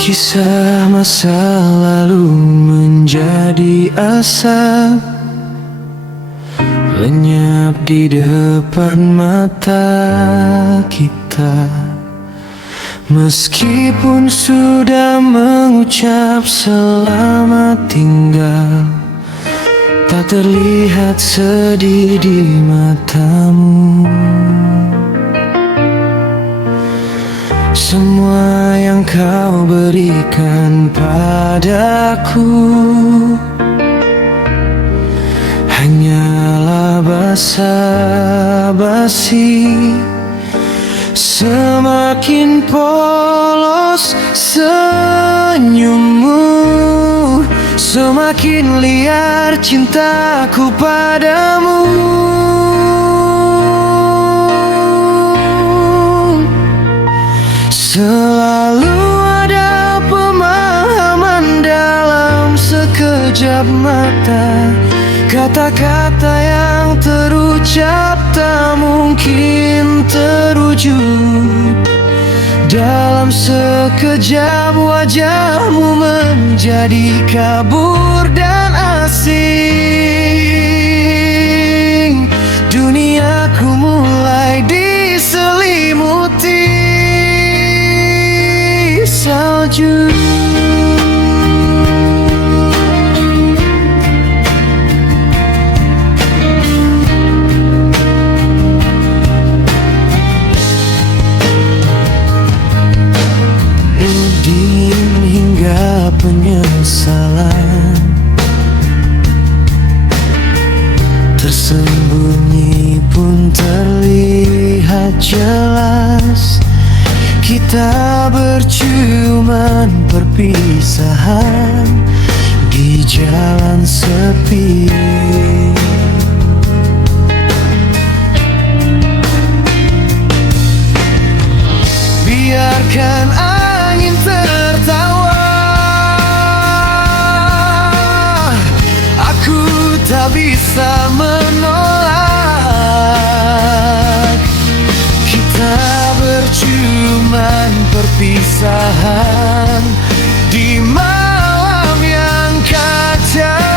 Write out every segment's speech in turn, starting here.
Kisah masa lalu menjadi asap lenyap di depan mata kita. Meskipun sudah mengucap selamat tinggal, tak terlihat sedih di matamu. Semua yang kau berikan padaku hanyalah basa-basi. Semakin polos senyummu, semakin liar cintaku padamu. Selalu ada pemahaman dalam sekejap mata. Kata-kata yang terucap tak mungkin terwujud. Dalam sekejap wajahmu menjadi kabur dan asing. Duniaku mulai diselimuti salju. Dingin hingga penyesalan tersembunyi pun terlihat jelas. Kita berciuman perpisahan di jalan sepi. Biarkan angin tertawa, aku tak bisa menolak. Kita berciuman perpisahan di malam yang kacau.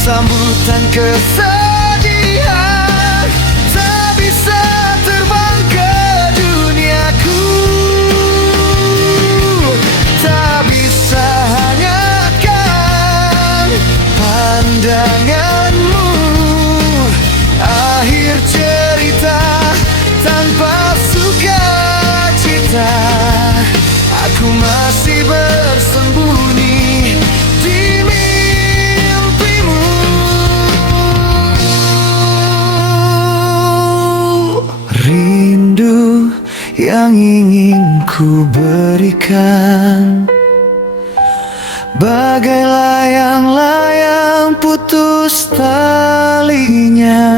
Sambutan kesedihan tak bisa terbang ke duniaku, tak bisa hangatkan pandanganmu. Akhir cerita tanpa sukacita, aku masih bersembunyi di rindu yang ingin ku berikan, bagai layang-layang putus talinya.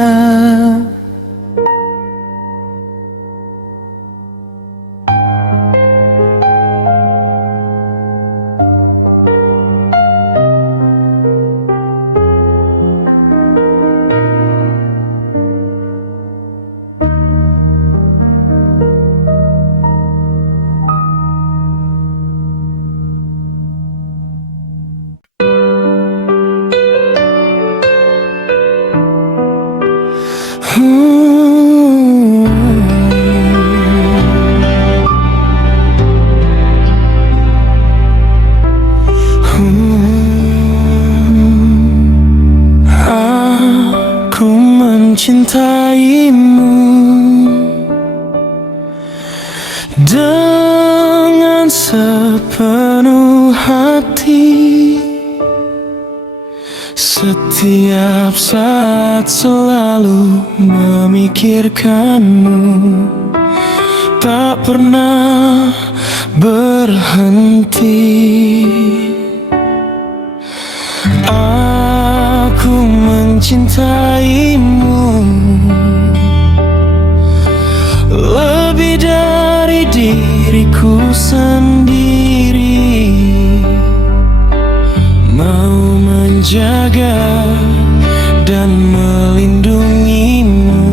Aku mencintaimu dengan sepenuh hati. Setiap Setiap saat selalu memikirkanmu, tak pernah berhenti. Aku mencintaimu lebih dari diriku sendiri. Mau menjaga dan melindungimu,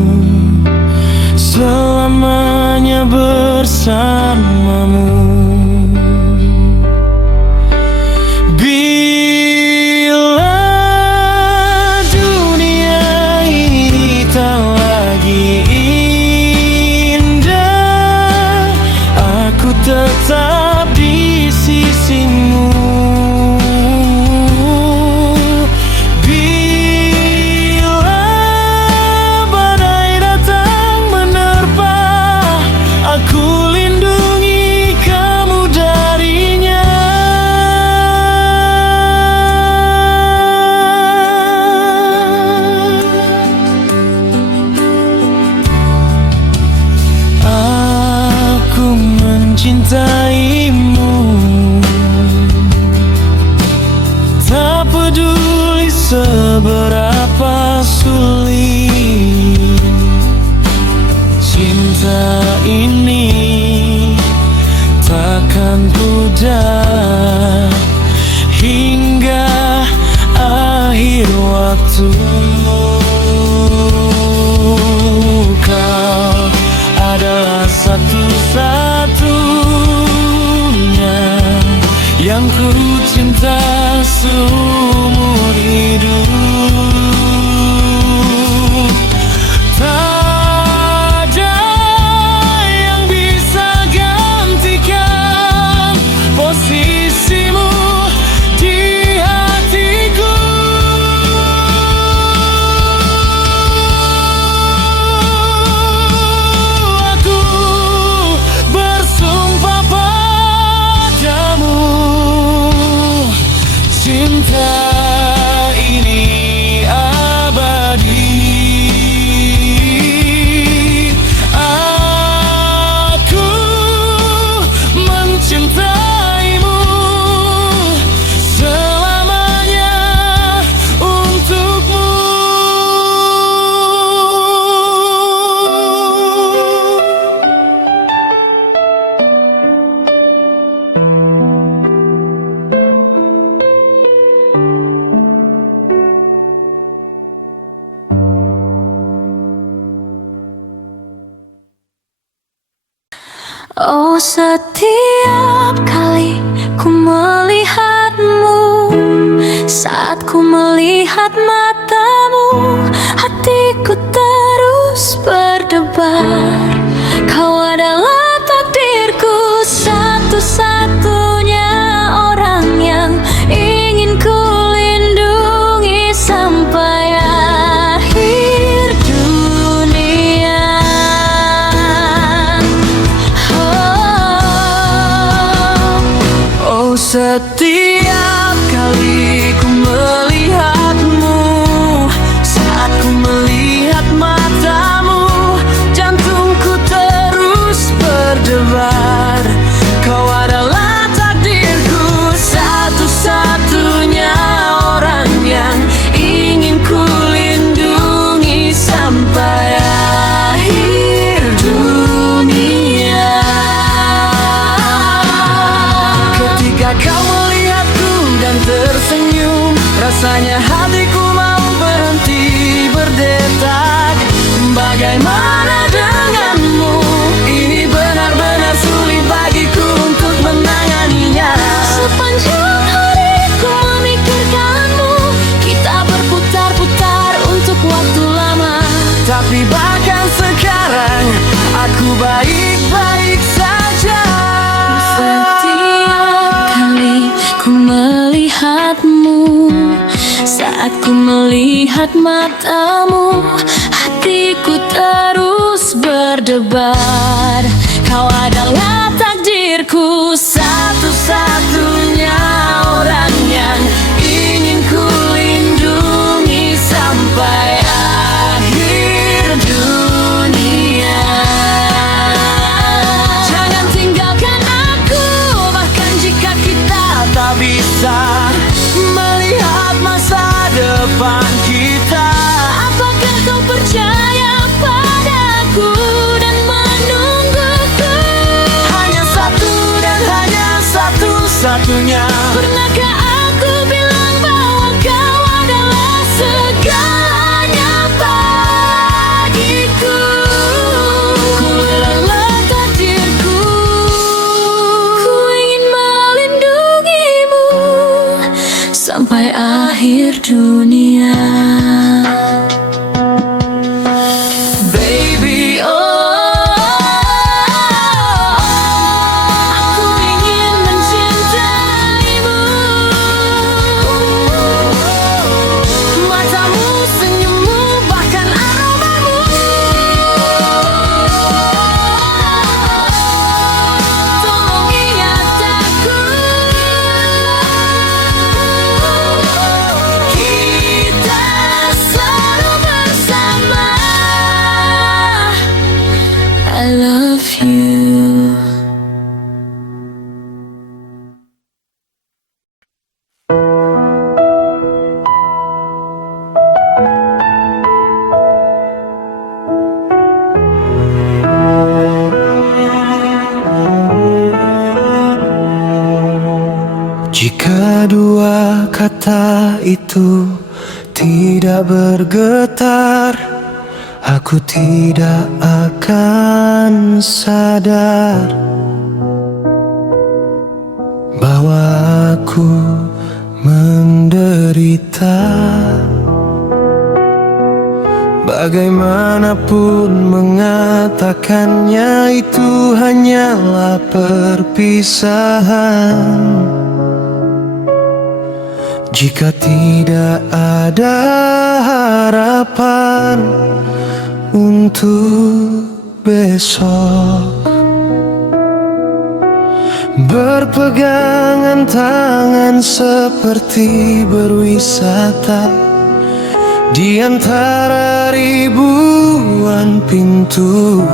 selamanya bersamamu. Bila dunia ini tak lagi indah, aku tetap di sisimu. Mencintaimu, tak peduli seberapa sulit. Cinta ini takkan pudar hingga akhir waktu. Kau adalah satu-satunya yang ku cinta seumur hidup. Tak ada yang bisa gantikan posisimu di hatiku. Aku bersumpah padamu, cinta ini abadi. Aku mencintaimu selamanya untukmu. Oh, setiap kali ku melihatmu, saat ku melihat matamu, hatiku terus berdebar. Kau adalah takdirku, satu-satunya orang yang ingin ku lindungi sampai akhir dunia. Oh, setiap kali ku melihatmu, saat ku melihat matamu, jantungku terus berdebar. Kau adalah takdirku, satu-satunya orang yang ingin ku lindungi sampai akhir dunia. Ketika kau melihatku dan tersenyum, rasanya hatiku mau berhenti berdetak. Bagaimana denganmu? Ini benar-benar sulit bagiku untuk menanganinya. Sepanjang hariku memikirkanmu, kita berputar-putar untuk waktu lama. Tapi bahkan sekarang aku baik-baik saja. Setiap kali ku melihatmu, saat ku melihat matamu, hatiku terus berdebar. Kau adalah takdirku, satu-satunya orang yang ingin ku lindungi dunia. Baby, aku ingin mencintaimu. Matamu, senyummu, bahkan aromamu. Tolong ingat aku. Kita selalu bersama. I love you. Jika dua kata itu tidak bergetar, aku tidak akan sadar bahwa aku menderita. Bagaimanapun mengatakannya, itu hanyalah perpisahan. Jika tidak ada harapan untuk besok, berpegangan tangan seperti berwisata di antara ribuan pintu.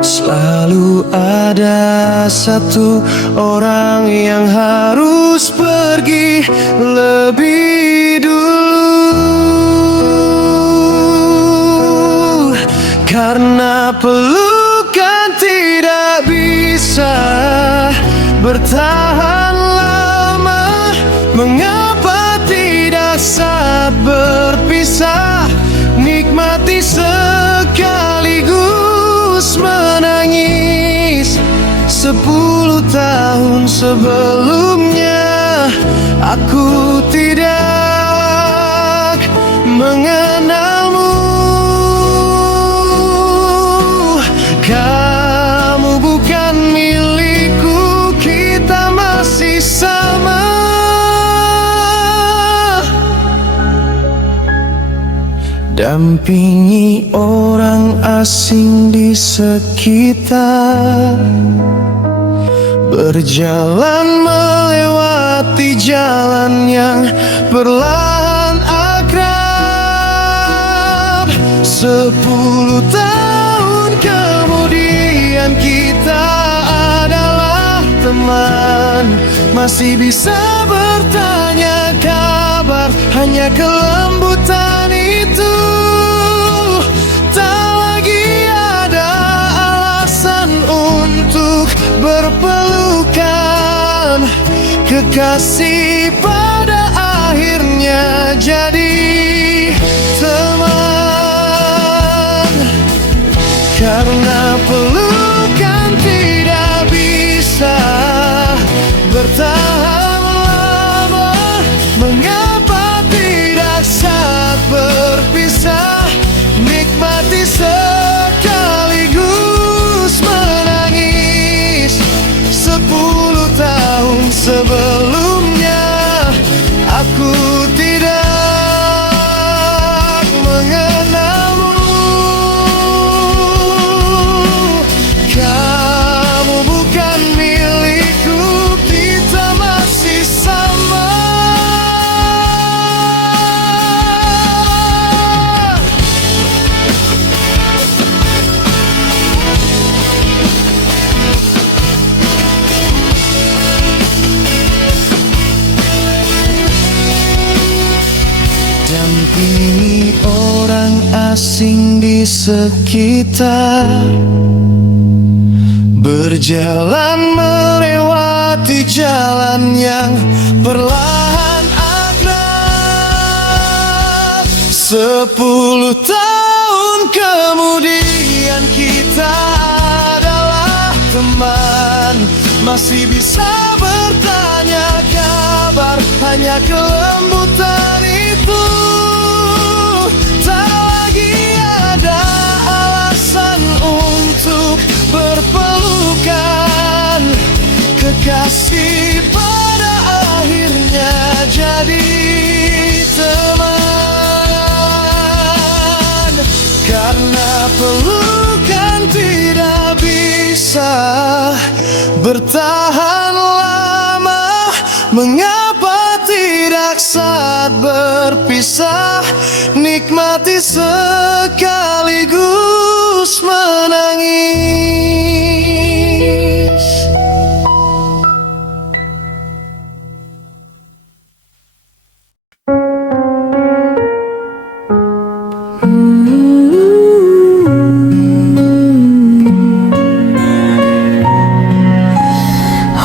Selalu ada satu orang yang harus pergi lebih dulu, karena pelukan tidak bisa bertahan lama. Mengapa tidak saat berpisah, nikmati sekaligus menangis. 10 tahun sebelumnya aku tidak mengenalmu. Kamu bukan milikku, kita masih sama. Dampingi orang asing di sekitar, berjalan melewati jalan yang perlahan akrab. 10 tahun kemudian kita adalah teman, masih bisa bertanya kabar, hanya kelembutan itu. Tak lagi ada alasan untuk berpelukan. Kekasih pada akhirnya jadi teman, karena pelukan tidak bisa bertahan lama. Mengapa tidak saat berpisah, nikmati sekaligus menangis. 10 tahun sebelumnya aku tidak mengenalmu. Kamu bukan milikku, kita masih sama. Dampingi orang asing di sekitar, berjalan melewati jalan yang perlahan akrab. 10 tahun kemudian kita adalah teman, masih bisa bertanya kabar, hanya kelembutan kasih pada akhirnya jadi teman. Karena pelukan tidak bisa bertahan lama, mengapa tidak saat berpisah nikmati sekaligus menangis.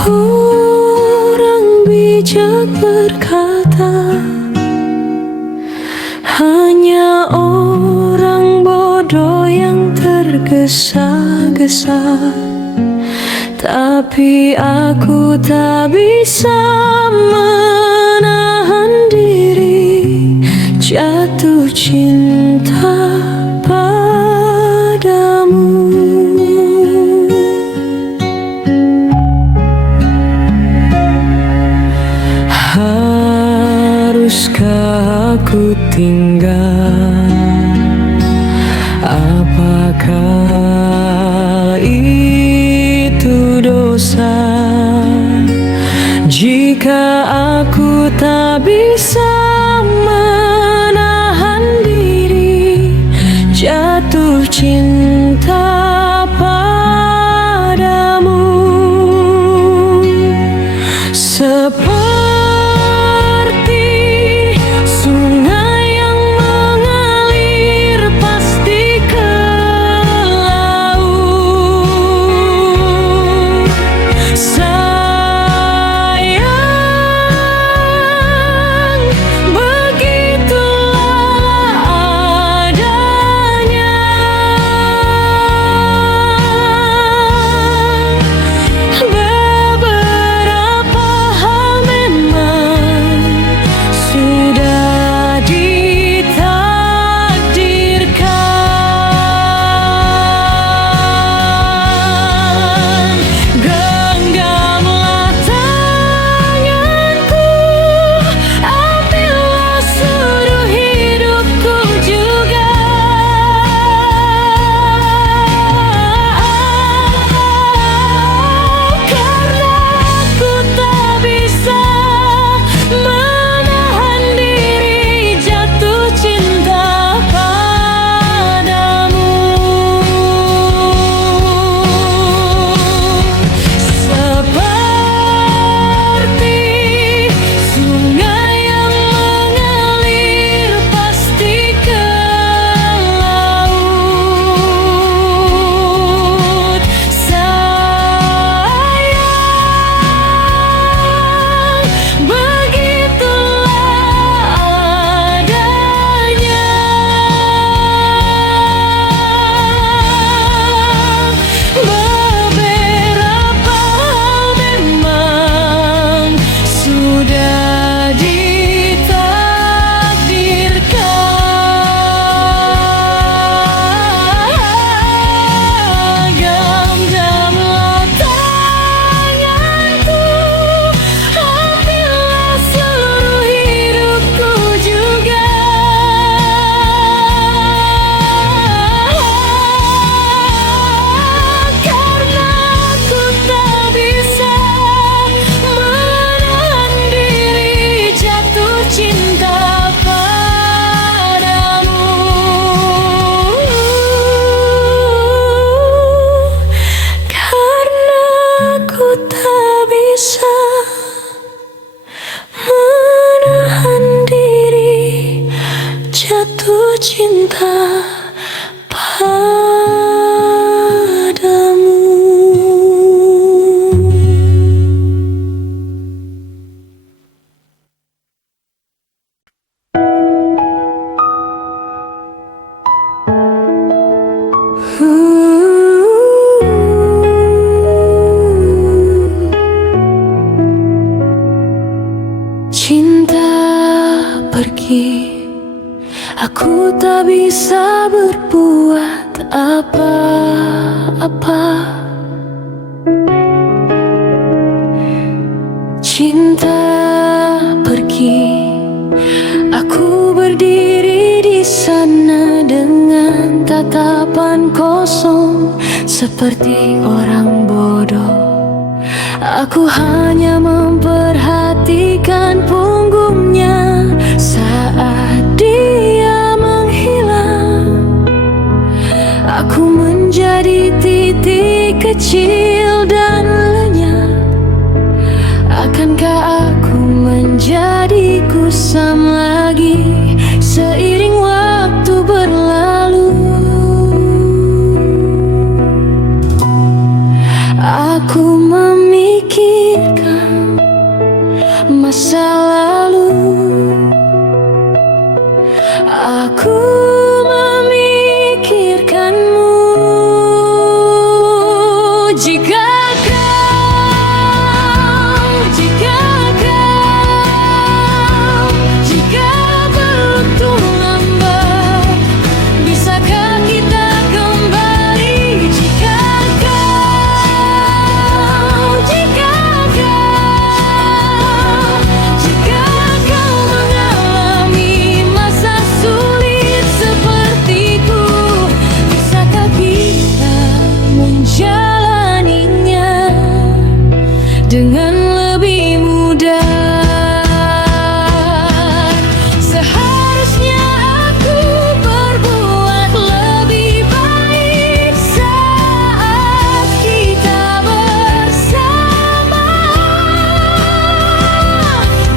Orang bijak berkata, hanya orang bodoh yang tergesa-gesa. Tapi aku tak bisa menahan diri jatuh cinta padamu. Haruskah aku tinggal? Apakah itu dosa jika aku tak bisa menahan diri jatuh cinta padamu? Seperti sungai yang mengalir pasti ke laut. Sayang, begitulah adanya. Beberapa hal memang sudah ditakdirkan. Genggamlah tanganku, ambillah seluruh hidupku juga. Karena aku tak bisa menahan diri jatuh cinta padamu. Seperti sungai yang mengalir pasti ke laut. Sayang, begitulah adanya. Beberapa hal memang sudah ditakdirkan. Genggamlah tanganku, ambillah seluruh hidupku juga. Karena aku tak bisa menahan diri jatuh cinta padamu. Karena aku tak bisa menahan diri jatuh cinta padamu. Cinta pergi, aku tak bisa berbuat apa-apa. kosong seperti orang bodoh. Aku hanya memperhatikan punggungnya saat dia menghilang. Aku menjadi titik kecil dan lenyap. Akankah aku menjadi kusam lagi seiring waktu berlalu? Aku memikirkan masa lalu. Aku memikirkanmu. Jika beruntung lambat, bisakah kita kembali? Jika kau mengalami masa sulit sepertiku, bisakah kita menjalaninya dengan lebih mudah? Seharusnya aku berbuat lebih baik saat kita bersama.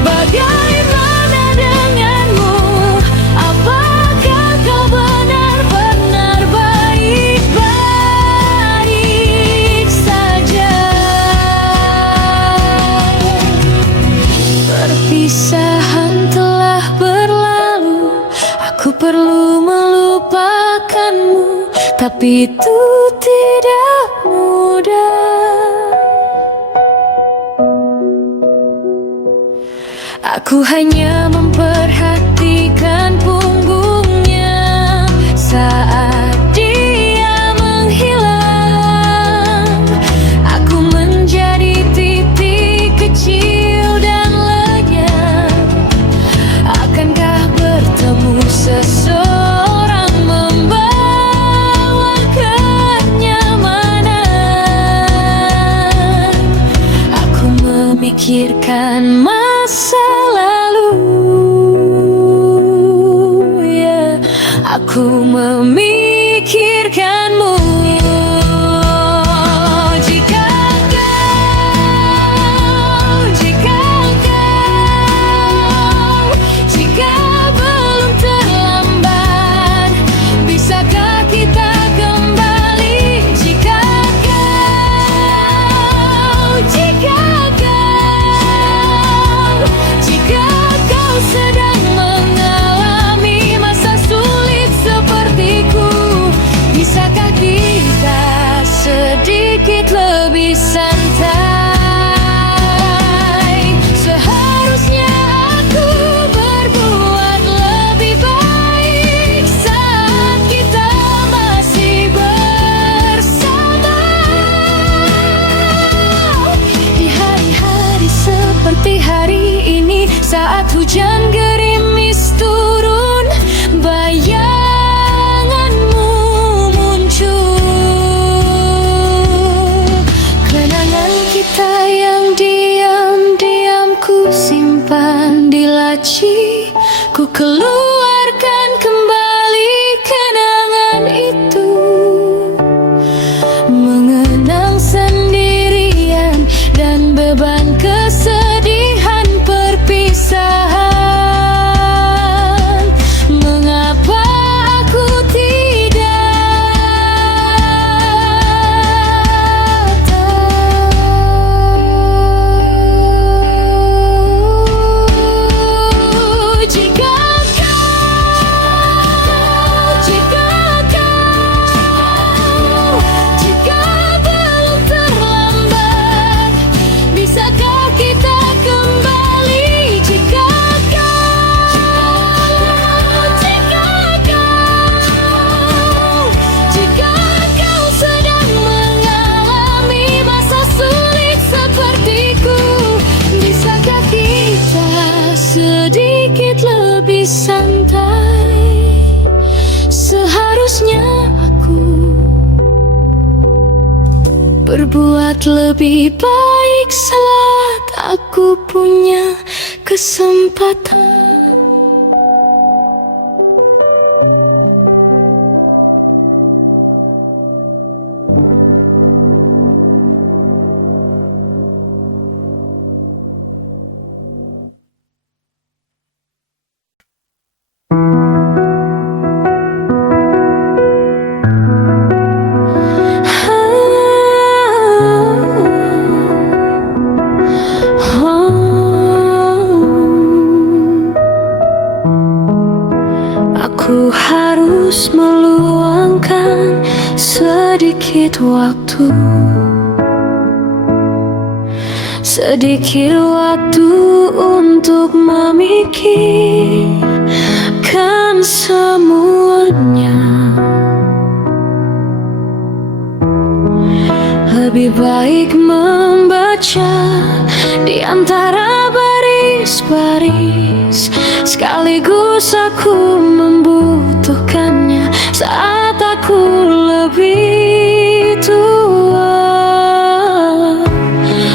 Bagaimana denganmu? Apakah kau benar-benar baik-baik saja? Perpisahan telah berlalu, aku perlu melupakanmu, tapi itu tidak mudah. Aku hanya memperhatikan punggungnya saat dia menghilang. Aku menjadi titik kecil dan lenyap. Akankah bertemu seseorang membawa kenyamanan? Aku memikirkan masa lalu, ya. Aku memikirkanmu. Jika belum terlambat, bisakah kita kembali? Jika kau sedang mengalami masa sulit sepertiku, bisakah kita sedikit lebih santai? Seharusnya aku berbuat lebih baik saat kita masih bersama. Di hari-hari seperti hari ini, saat hujan gerimis turun, bayanganmu muncul. Kenangan kita yang diam-diam ku simpan di laci, ku keluarkan kembali kenangan itu. Mengenang sendirian dan beban kesedihan perpisahan. Mengapa aku tidak tahu? Jika kau berbuat lebih baik saat aku punya kesempatan. Aku harus meluangkan sedikit waktu, sedikit waktu untuk memikirkan semuanya. Lebih baik membaca di antara baris-baris, sekaligus aku membutuhkannya saat aku lebih tua.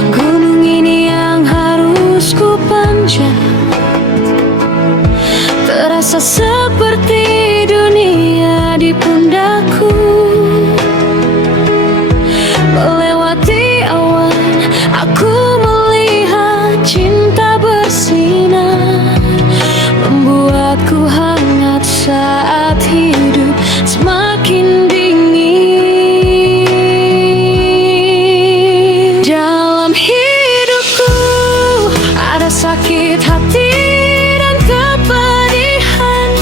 Gunung ini yang harus ku panjat terasa seperti dunia di pundakku. Melewati awan, aku melihat cinta bersinar, membuatku hangat saat hidup semakin dingin. Dalam hidupku ada sakit hati dan kepedihan.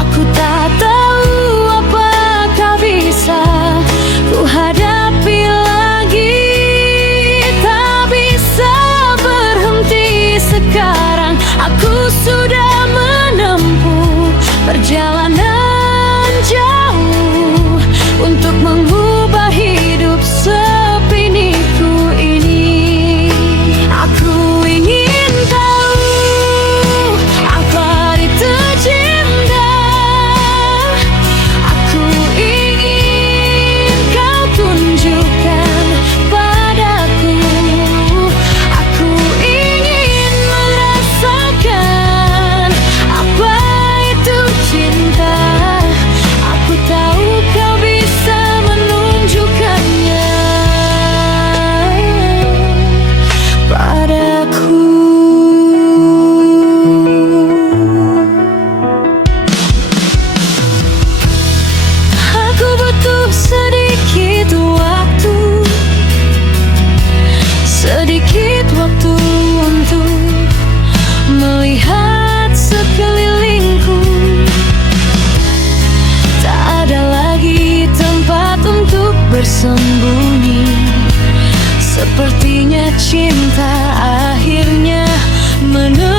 Aku tak tahu apakah bisa ku hadapi lagi. Tak bisa berhenti sekarang. Aku sudah menempuh perjalanan jauh untuk mengubah hidup sepiniku ini. Aku ingin tahu apa itu cinta. Aku ingin kau tunjukkan padaku. Aku ingin merasakan apa itu cinta. Aku tahu kau bisa menunjukkannya padaku. Aku butuh sedikit waktu, sedikit waktu untuk melihat sekelilingku. Tak ada lagi tempat untuk bersembunyi. Sepertinya cinta akhirnya menemukan